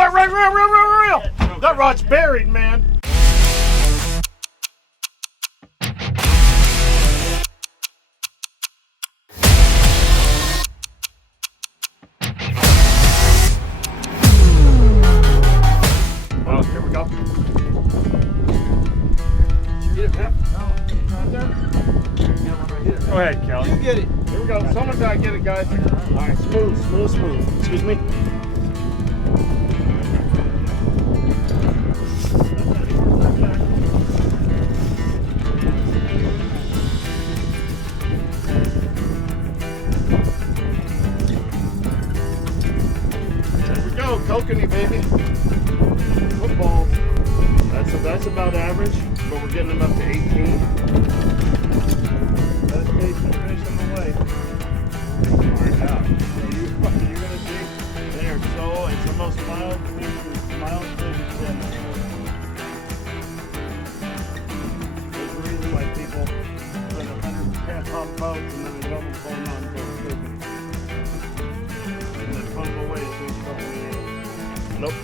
Reel. That rod's buried, man. Well, here we go. Did you get it, Pep? No, right there. Go ahead, Kelly. You get it. Here we go. Someone's got to get it, guys. All right, smooth. Excuse me. There we go, kokanee, baby. Footballs. That's about average, but we're getting them up to 18. That's fish on the way. Find out. So you're gonna see there. So it's the most mild fish it's been. There's a reason why people put 110-pound boats and then they don't hold on to the kokanee. And then pump away as soon as you don't need it. Nope.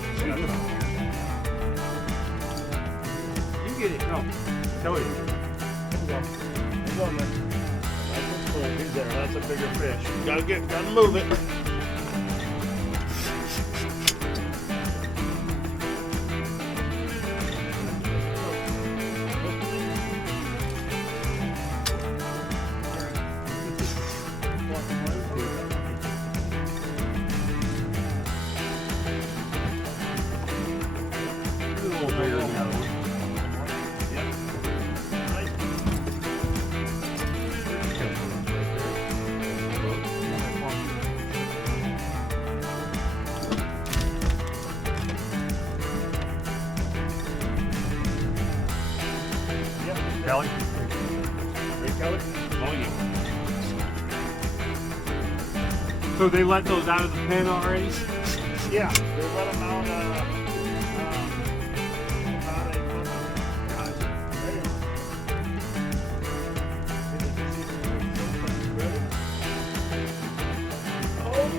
You get it. No. Tell you. There we go. He's on there. That's a He's there. That's a bigger fish. Gotta move it. A little bigger than the other one. Kelly? Right, Kelly? Oh, yeah. So they let those out of the pen already? Yeah, they let them out about a month ago. Gotcha. There you are. Oh!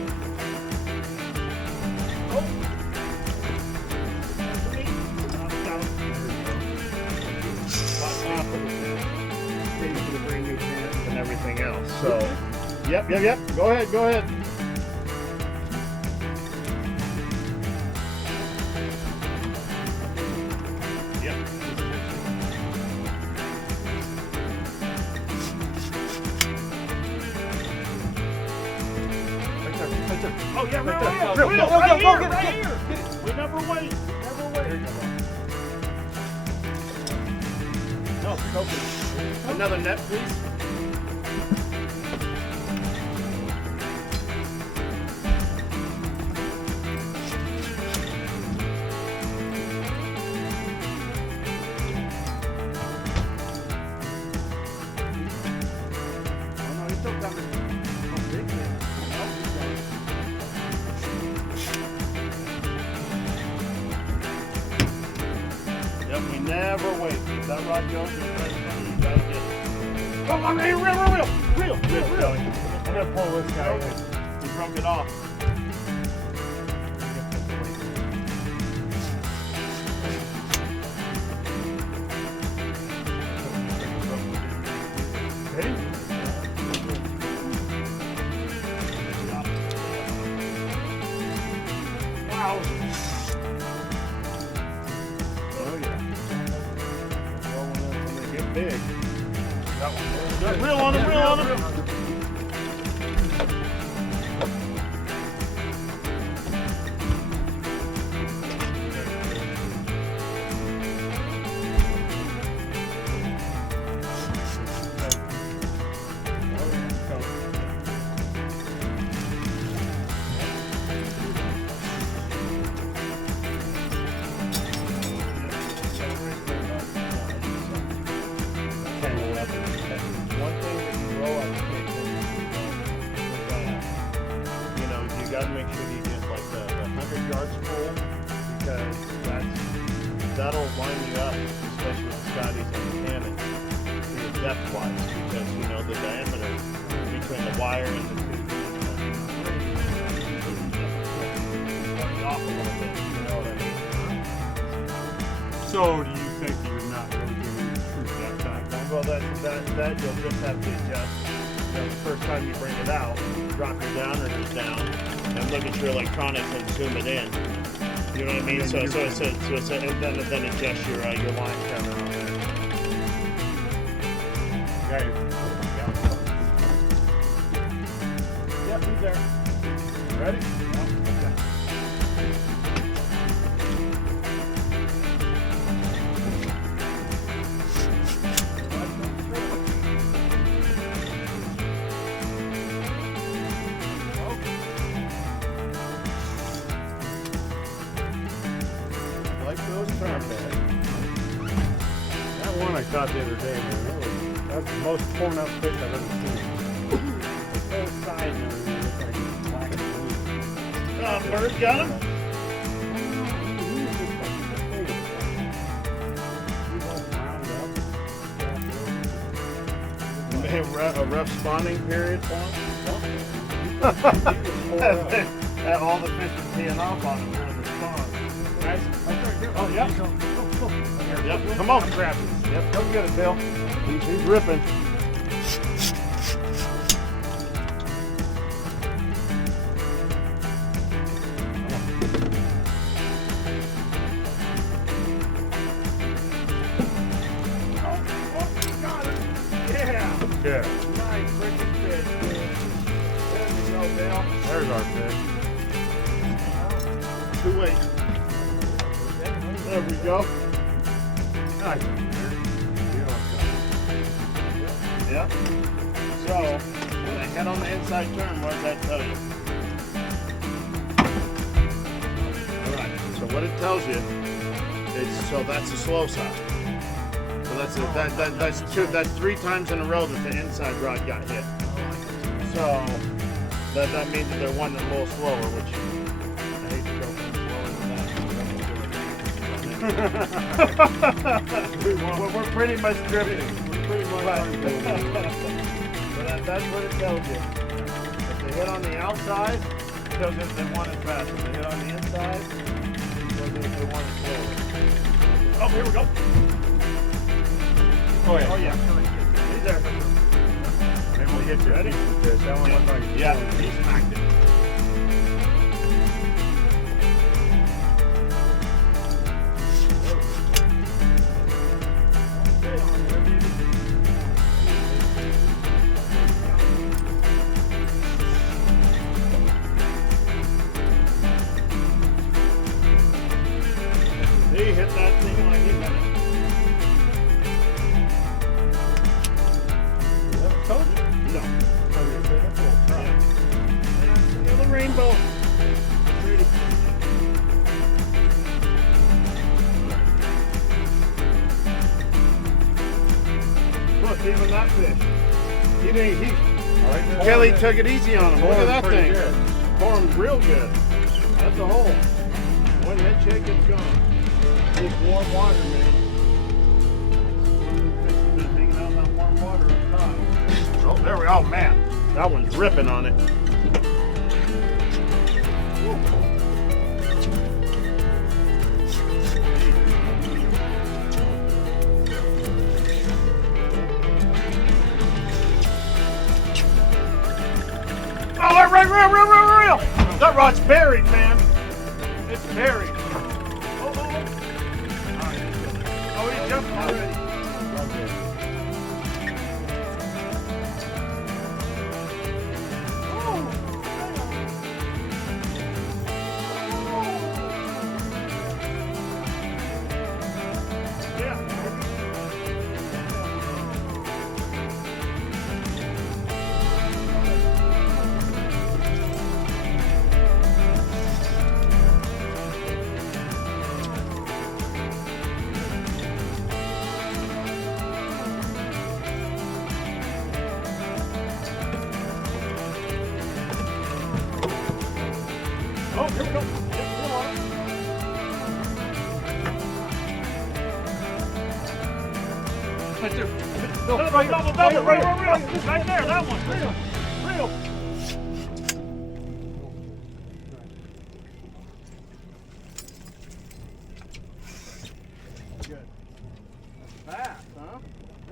For the brand new pants and everything else. So, yep. Go ahead. Yep. Right there. Oh yeah, right here. We never wait. No, kokanee. Another net, please. Oh no, he's still coming. Oh, big man. Oh, he's coming. Yep, we never wait. If that rod goes in front of you, you gotta get it. Come on, reel. I'm gonna pull this guy in. He broke it off. Ready? Wow. Big. That one. Reel on him. You got to make sure you get like the 100 yards full, because that'll line you up, especially with the Scotties and the cannon, for your depth wise, because you know the diameter between the wire and the tube. Off a little bit, you know. So do you think you're not really giving the true depth dive? Well, that you'll just have to adjust. You know, the first time you bring it out, drop your downriggers down and look at your electronics and zoom it in. You know what I mean? So and then adjust your line camera on there. Okay. Yep, he's there. Ready? Okay. Like those term bags. That one I caught the other day, man. That's the most torn up fish I've ever seen. The whole side and everything looks like it's black and blue. Bird got him? A rough spawning period for him? All the fish are peeing off on him during the spawn. Nice. Oh, yeah. Go. Yep, come on. Grab this. Yep, come get it, Bill. He's ripping. Yeah. Nice freaking fish, dude. There we go, Bill. There's our fish. 2-8. There we go. Nice. Yep. So, when I head on the inside turn, what does that tell you? Alright, so what it tells you is, so that's the slow side. So that's 3 times in a row that the inside rod got hit. So that means that they're wanting a little slower, which I hate to go slower than that. We're pretty much drifting. We're pretty much but that's what it tells you. If they hit on the outside, it tells you if they want it fast. If they hit on the inside, it tells you if they want it slower. Oh, here we go. Oh, yeah. Oh, yeah. He's there. Maybe we'll get you a decent fish. That one looks like it's Yeah, going. he smacked it. He hit that thing like he meant it. Told you. No. That's a little trout. That's another rainbow. Pretty. Look, even that fish. He didn't. Kelly took it easy on him. Look at that thing. Formed real good. That's a hole. One head shake, it's gone. It's warm water, man. Fish has been hanging out in that warm water up top. Oh, there we go. Oh, man. That one's ripping on it. Oh, real. That rod's buried, man. It's buried. Oh. Oh, he jumped already. Oh, here we go. Right there. Double. Right there, that one. Real.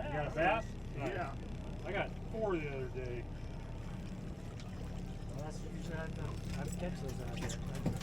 You got a bass? Nice. Yeah. I got 4 the other day. Well, that's what you should have to catch those out there.